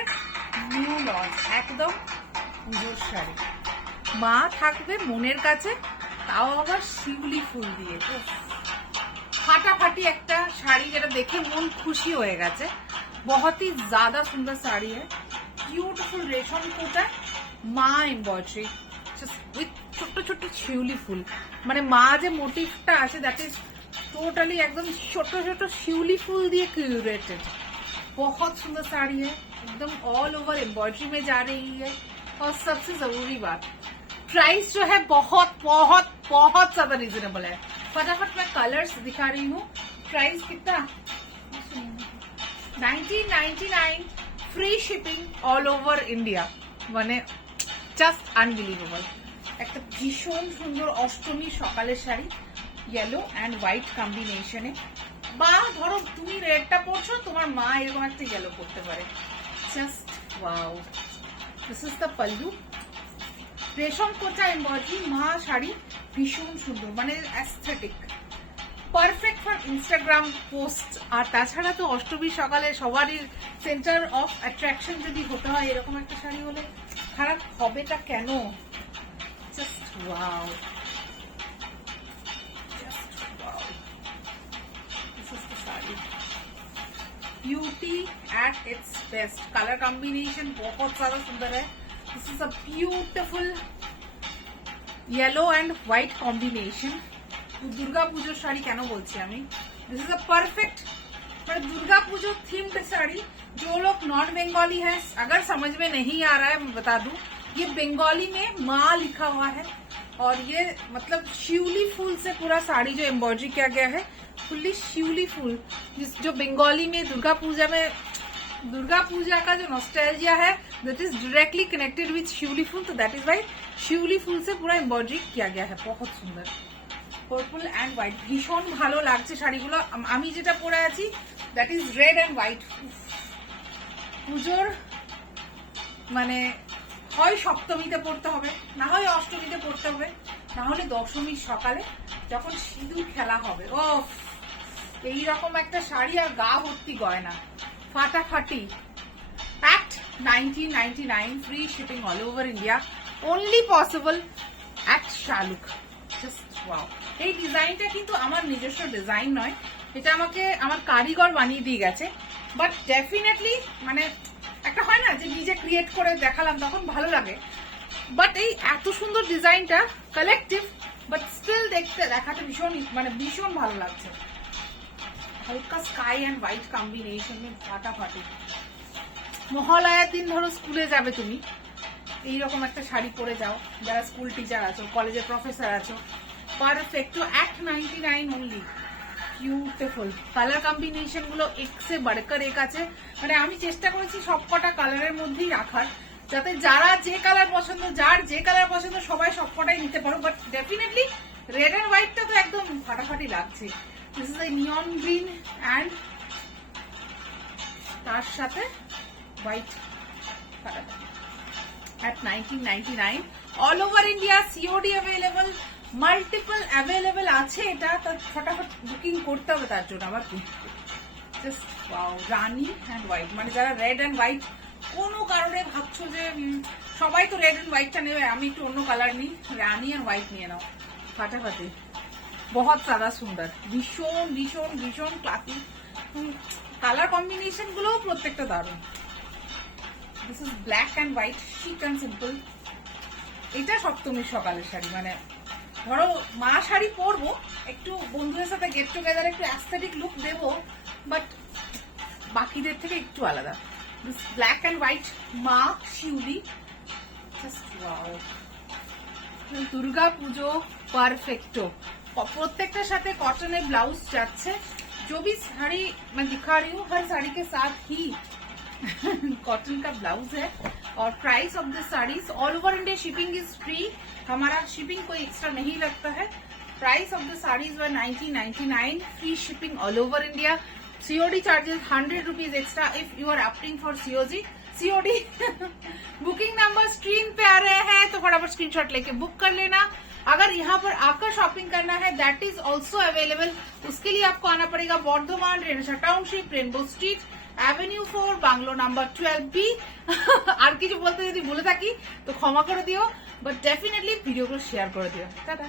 সিজনের new launch, একদম পুজোর শাড়ি। মা থাকবে মনের কাছে, তাও আবার শিউলি ফুল দিয়ে। ফাটাফাটি একটা শাড়ি, যেটা দেখে মন খুশি হয়ে গেছে। बहुत ही ज्यादा सुंदर साड़ी है, ब्यूटीफुल रेशम कोटा, মা এমব্রয়ডারি উইথ ছোট্ট ছোট্ট শিউলি ফুল। মানে মা যে মোটিভটা আছে দ্যাট ইজ टोटली एकदम छोटे छोटे शिवली फूल दिए क्यूरेटेड। बहुत सुंदर साड़ी है, एकदम ऑल ओवर एम्ब्रॉयडरी में जा रही है। और सबसे जरूरी बात, प्राइस जो है बहुत बहुत बहुत ज्यादा रीजनेबल है। फटाफट मैं कलर्स दिखा रही हूँ। प्राइस कितना, 1999, free shipping all over India. মানে জাস্ট আনবিলিভেবল। একটা ভীষণ সুন্দর অষ্টমীর সকালের শাড়ি, येलो एंड व्हाइट कॉम्बिनेशने। বা ধরো তুমি রেডটা পরছো, তোমার মা এরকম একটা येलो পরতে পারে। Just wow. This is the pallu, রেশম কোটা এমব্রয়ডারি। মা শাড়ি ভীষণ সুন্দর, মানে aesthetic, perfect for Instagram post. আর তাছাড়া তো অষ্টমীর সকালে সবারই সেন্টার অফ অ্যাট্রাকশন যদি হতে হয়, এরকম একটা শাড়ি হলে খারাপ হবেটা কেন? Just wow. Beauty at its best. Colour combination बहुत ज्यादा सुंदर है। This is a beautiful yellow and white combination. Durga Pujo sari क्या बोलছি আমি, दिस इज अ परफेक्ट मतलब दुर्गा पूजो थीम्ड साड़ी। जो लोग नॉन बंगाली है, अगर समझ में नहीं आ रहा है मैं बता दूं, ये बंगाली में माँ लिखा हुआ है। और ये मतलब शिवली फूल से पूरा साड़ी जो एम्ब्रॉयडरी किया गया है, फुल्ली शिवली फूल। जो बंगाली में दुर्गा पूजा का जो नॉस्टैल्जिया है, that is directly connected with शिवली फूल। तो दैट इज वाई शिवली फूल से पूरा एम्ब्रॉयडरी किया गया है। बहुत सुंदर पर्पल एंड व्हाइट, भीषण ভালো লাগছে শাড়িগুলো। আমি যেটা পরে আছি that is red and white. পুজোর মানে হয় সপ্তমীতে পড়তে হবে, না হয় অষ্টমীতে পড়তে হবে, না হলে দশমীর সকালে যখন সিঁদুর খেলা হবে। ও এইরকম একটা শাড়ি আর গা ভর্তি গয়না, ফাটাফাটি। at 1999, free shipping all over India, only possible at Shaluk. Just wow. এই ডিজাইনটা কিন্তু আমার নিজস্ব ডিজাইন নয়, এটা আমাকে আমার কারিগর বানিয়ে দিয়ে গেছে। বাট ডেফিনেটলি মানে একটা হয় না যে নিজে ক্রিয়েট করে দেখালাম, তখন ভালো লাগে। বাট এই এত সুন্দর ডিজাইনটা কালেকটিভ, বাট স্টিল দেখাতে ভীষণ মানে ভীষণ ভালো লাগছে। হালকা স্কাই এন্ড হোয়াইট কম্বিনেশন में ফাটাফাটি। মহালয়ার দিন ধরো স্কুলে যাবে তুমি, এইরকম একটা শাড়ি পরে যাও, যারা স্কুল টিচার আছো, কলেজের প্রফেসর আছো, পারফেক্ট। তো at 99 only, beautiful. Colour combination গুলো এক সে বাড়কর এক আছে। মানে আমি চেষ্টা করেছি সবকটা কালারের মধ্যেই রাখার, যাতে যারা যে কালার পছন্দ, যার যে কালার পছন্দ, সবাই সবকটাই নিতে পারো। বাট ডেফিনেটলি রেড এন্ড হোয়াইটটা তো একদম ফাটাফাটি লাগছে। This is a neon green and তার সাথে হোয়াইট, ফাটাফাটি। at 1999, all over India, COD available, multiple available আছে। এটা তো ফটাফট বুকিং করতে হবে, তার জন্য আবার just wow. Rani and white, মানে যারা রেড এন্ড হোয়াইট কোনো কারণে ভাবছো যে সবাই তো রেড এন্ড হোয়াইটটা নেবে, আমি একটু অন্য কালার নিই, রানী এন্ড হোয়াইট নিয়ে নাও, ফাটাফাটি। बहुत ज्यादा सुंदर, ভীষণ ভীষণ ভীষণ ক্লাসি। কালার কম্বিনেশন গুলো প্রত্যেকটা দারুণ। This is black and white, chic and simple. এটা সপ্তমীর সকালের শাড়ি, মানে ধরো মা শাড়ি পরবো, একটু বন্ধুদের সাথে গেট টুগেদার, একটু অ্যাস্থেটিক লুক দেবো, বাট বাকিদের থেকে একটু আলাদা। দিস ব্ল্যাক এন্ড হোয়াইট মা শিউলি, জাস্ট ওয়াও। দুর্গা পুজো পারফেক্টো। প্রত্যেকটার সাথে কটনের ब्लाउज যাচ্ছে। जो भी साड़ी मैं दिखा रही हूँ, हर साड़ी के साथ ही कॉटन का ब्लाउज है। और price of this saris all over India shipping is free, हमारा शिपिंग कोई एक्स्ट्रा नहीं लगता है। Price of the saris were 1999, free shipping all over India. COD charges 100 rupees extra if you are opting for COD। Booking number screen पे आ रहे हैं, तो फटाफट स्क्रीनशॉट लेके बुक कर लेना। अगर यहाँ पर आकर शॉपिंग करना है, दैट इज ऑल्सो अवेलेबल। उसके लिए आपको आना पड़ेगा Bardhaman, Renaissance township, rainbow street avenue 4, bungalow number 12B। আর কিছু বলতে যদি ভুলে থাকি তো ক্ষমা করে দিও, বাট ডেফিনেটলি ভিডিওগুলো শেয়ার করে দিও। টাটা।